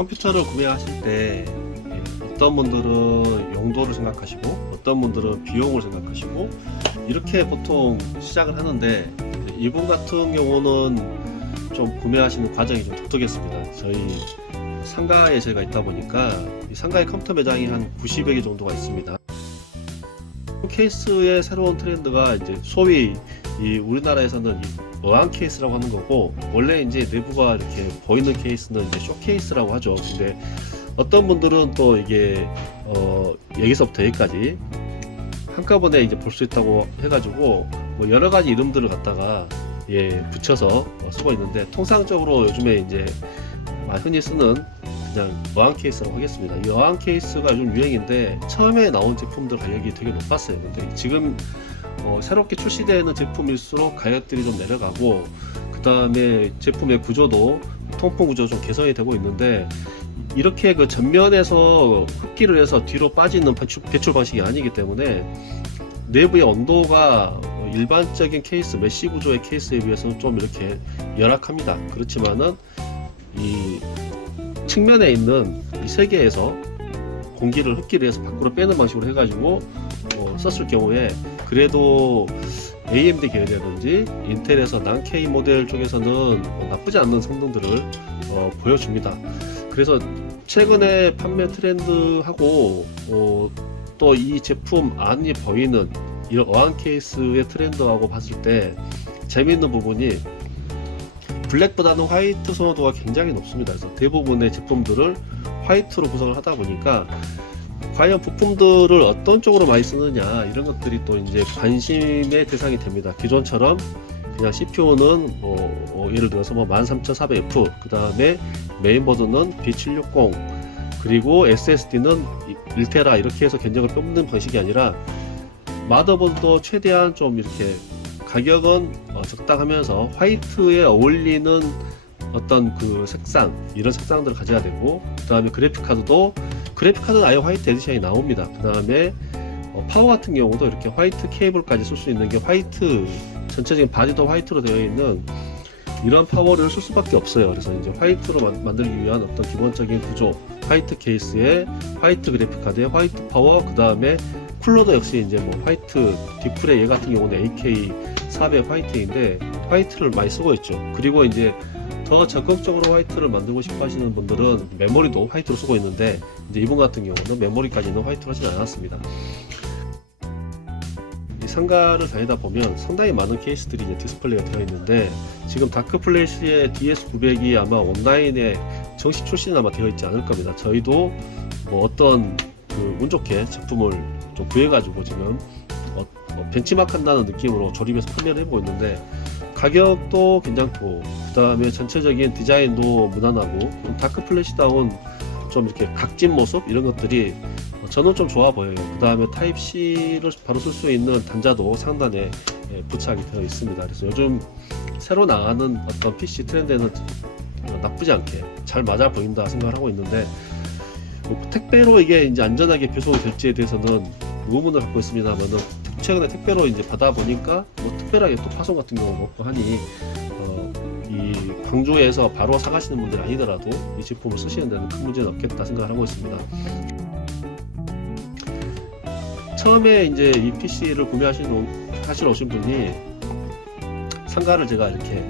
컴퓨터를 구매하실 때 어떤 분들은 용도를 생각하시고 어떤 분들은 비용을 생각하시고 이렇게 보통 시작을 하는데, 이분 같은 경우는 좀 구매하시는 과정이 좀 독특했습니다. 저희 상가에 제가 있다 보니까 이 상가의 컴퓨터 매장이 한 90여 개 정도가 있습니다. 케이스의 새로운 트렌드가 이제 소위 이 우리나라에서는 이 어항 케이스라고 하는 거고, 원래 이제 내부가 이렇게 보이는 케이스는 이제 쇼케이스라고 하죠. 근데 어떤 분들은 또 이게 여기서부터 여기까지 한꺼번에 이제 볼 수 있다고 해가지고 뭐 여러 가지 이름들을 갖다가 붙여서 쓰고 있는데, 통상적으로 요즘에 이제 흔히 쓰는 그냥 어항 케이스라고 하겠습니다. 이 어항 케이스가 요즘 유행인데, 처음에 나온 제품들 가격이 되게 높았어요. 근데 지금 새롭게 출시되는 제품일수록 가격들이 좀 내려가고, 그 다음에 제품의 구조도 통풍 구조 좀 개선이 되고 있는데, 이렇게 그 전면에서 흡기를 해서 뒤로 빠지는 배출 방식이 아니기 때문에 내부의 온도가 일반적인 케이스, 메쉬 구조의 케이스에 비해서는 좀 이렇게 열악합니다. 그렇지만은 이 측면에 있는 이 세개에서 공기를 흡기를 해서 밖으로 빼는 방식으로 해가지고 썼을 경우에 그래도 AMD 계열이라든지 인텔에서 난-K 모델 쪽에서는 나쁘지 않는 성능들을 보여줍니다. 그래서 최근에 판매 트렌드하고 또 이 제품 안이 보이는 이런 어항 케이스의 트렌드하고 봤을 때 재미있는 부분이, 블랙보다는 화이트 선호도가 굉장히 높습니다. 그래서 대부분의 제품들을 화이트로 구성을 하다 보니까 과연 부품들을 어떤 쪽으로 많이 쓰느냐, 이런 것들이 또 이제 관심의 대상이 됩니다. 기존처럼 그냥 CPU는 예를 들어서 13400F, 그 다음에 메인보드는 B760, 그리고 SSD는 1테라 이렇게 해서 견적을 뽑는 방식이 아니라, 마더보드도 최대한 좀 이렇게 가격은 적당하면서 화이트에 어울리는 어떤 그 색상, 이런 색상들을 가져야 되고, 그 다음에 그래픽카드는 아예 화이트 에디션이 나옵니다. 그 다음에 파워 같은 경우도 이렇게 화이트 케이블까지 쓸 수 있는 게, 화이트 전체적인 바디도 화이트로 되어 있는 이런 파워를 쓸 수밖에 없어요. 그래서 이제 화이트로 만들기 위한 어떤 기본적인 구조, 화이트 케이스에 화이트 그래픽카드에 화이트 파워, 그 다음에 쿨러도 역시 이제 화이트 디플레이, 얘 같은 경우는 AK400 화이트인데 화이트를 많이 쓰고 있죠. 그리고 이제 더 적극적으로 화이트를 만들고 싶어 하시는 분들은 메모리도 화이트로 쓰고 있는데, 이제 이분 같은 경우는 메모리까지는 화이트로 하진 않았습니다. 이 상가를 다니다 보면 상당히 많은 케이스들이 이제 디스플레이가 되어 있는데, 지금 다크플래시의 DS900이 아마 온라인에 정식 출시는 아마 되어 있지 않을 겁니다. 저희도 어떤 운 좋게 제품을 좀 구해가지고 지금 벤치마크 한다는 느낌으로 조립해서 판매를 해보고 있는데, 가격도 괜찮고, 그 다음에 전체적인 디자인도 무난하고, 다크플래시다운 좀 이렇게 각진 모습, 이런 것들이 저는 좀 좋아 보여요. 그 다음에 타입C를 바로 쓸 수 있는 단자도 상단에 부착이 되어 있습니다. 그래서 요즘 새로 나가는 어떤 PC 트렌드에는 나쁘지 않게 잘 맞아 보인다 생각을 하고 있는데, 택배로 이게 이제 안전하게 배송이 될지에 대해서는 의문을 갖고 있습니다만은, 최근에 택배로 이제 받아보니까 특별하게 또 파손 같은 경우가 없고 하니, 이 광주에서 바로 사가시는 분들이 아니더라도 이 제품을 쓰시는 데는 큰 문제는 없겠다 생각을 하고 있습니다. 처음에 이제 이 PC를 하시러 오신 분이, 상가를 제가 이렇게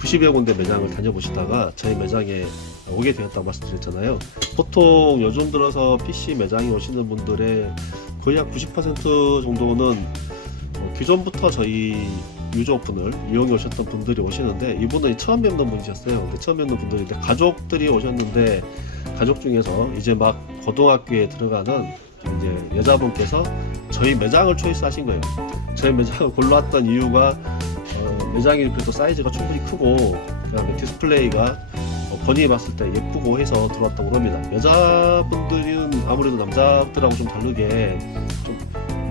90여 군데 매장을 다녀보시다가 저희 매장에 오게 되었다고 말씀드렸잖아요. 보통 요즘 들어서 PC 매장에 오시는 분들의 거의 한 90% 정도는 기존부터 저희 유저 오픈을 이용해 오셨던 분들이 오시는데, 이분은 처음 뵙는 분이셨어요. 근데 처음 뵙는 분들인데 가족들이 오셨는데, 가족 중에서 이제 막 고등학교에 들어가는 이제 여자분께서 저희 매장을 초이스 하신 거예요. 저희 매장을 골랐던 이유가 매장이 그래도 사이즈가 충분히 크고, 그 다음에 디스플레이가 번이해 봤을 때 예쁘고 해서 들어왔다고 합니다. 여자분들은 아무래도 남자들하고 좀 다르게 좀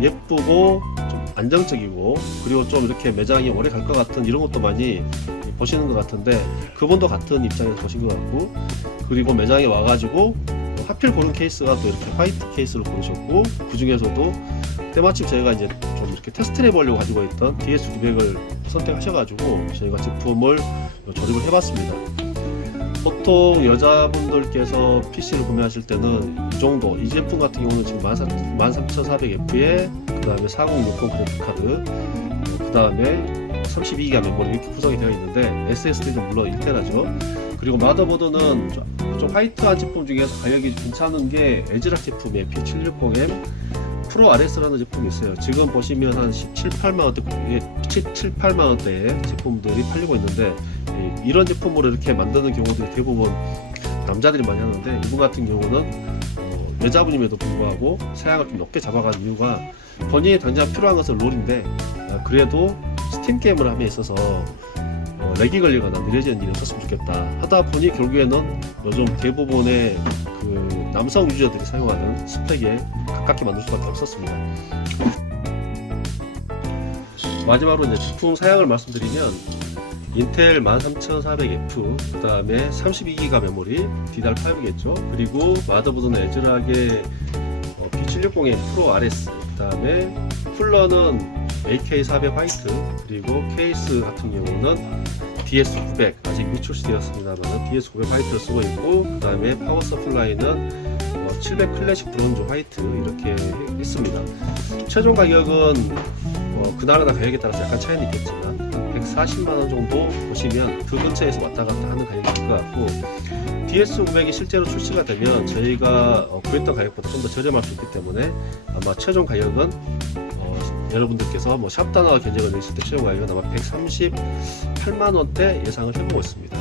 예쁘고 좀 안정적이고, 그리고 좀 이렇게 매장이 오래 갈 것 같은 이런 것도 많이 보시는 것 같은데, 그분도 같은 입장에서 보신 것 같고, 그리고 매장에 와가지고 하필 고른 케이스가 또 이렇게 화이트 케이스를 고르셨고, 그 중에서도 때마침 저희가 이제 좀 이렇게 테스트를 해보려고 가지고 있던 DS900을 선택하셔가지고 저희가 제품을 조립을 해봤습니다. 보통 여자분들께서 PC를 구매하실 때는 이 정도, 이 제품 같은 경우는 지금 13400F에 그 다음에 4060 그래픽카드, 그 다음에 32기가 메모리 이렇게 구성이 되어 있는데 SSD는 물론 1테라죠. 그리고 마더보드는 좀 화이트한 제품 중에서 가격이 괜찮은 게 에즈락 제품의 P760M 프로 RS라는 제품이 있어요. 지금 보시면 한 17, 18만원대, 8만원대의 제품들이 팔리고 있는데, 이런 제품으로 이렇게 만드는 경우들이 대부분 남자들이 많이 하는데, 이분 같은 경우는 여자분임에도 불구하고 사양을 좀 높게 잡아간 이유가 본인이 당장 필요한 것은 롤인데, 그래도 스팀 게임을 함에 있어서 렉이 걸리거나 느려지는 일이 없었으면 좋겠다 하다 보니 결국에는 요즘 대부분의 그 남성 유저들이 사용하는 스펙에 가깝게 만들 수밖에 없었습니다. 마지막으로 이제 제품 사양을 말씀드리면 인텔 13400F, 그 다음에 32기가 메모리 DDR5겠죠. 그리고 마더보드는 에즈락의 P760의 프로 RS, 그 다음에 쿨러는 AK400 화이트, 그리고 케이스 같은 경우는 DS900, 아직 미출시되었습니다만 DS900 화이트를 쓰고 있고, 그 다음에 파워 서플라이는 700 클래식 브론즈 화이트 이렇게 있습니다. 최종 가격은 그날그날 가격에 따라서 약간 차이는 있겠지만 140만원 정도 보시면 그 근처에서 왔다 갔다 하는 가격일 것 같고, DS900이 실제로 출시가 되면 저희가 구했던 가격보다 좀 더 저렴할 수 있기 때문에 아마 최종 가격은 여러분들께서 샵 단어 견적을 내실 때 최종 가격은 아마 138만원대 예상을 해보고 있습니다.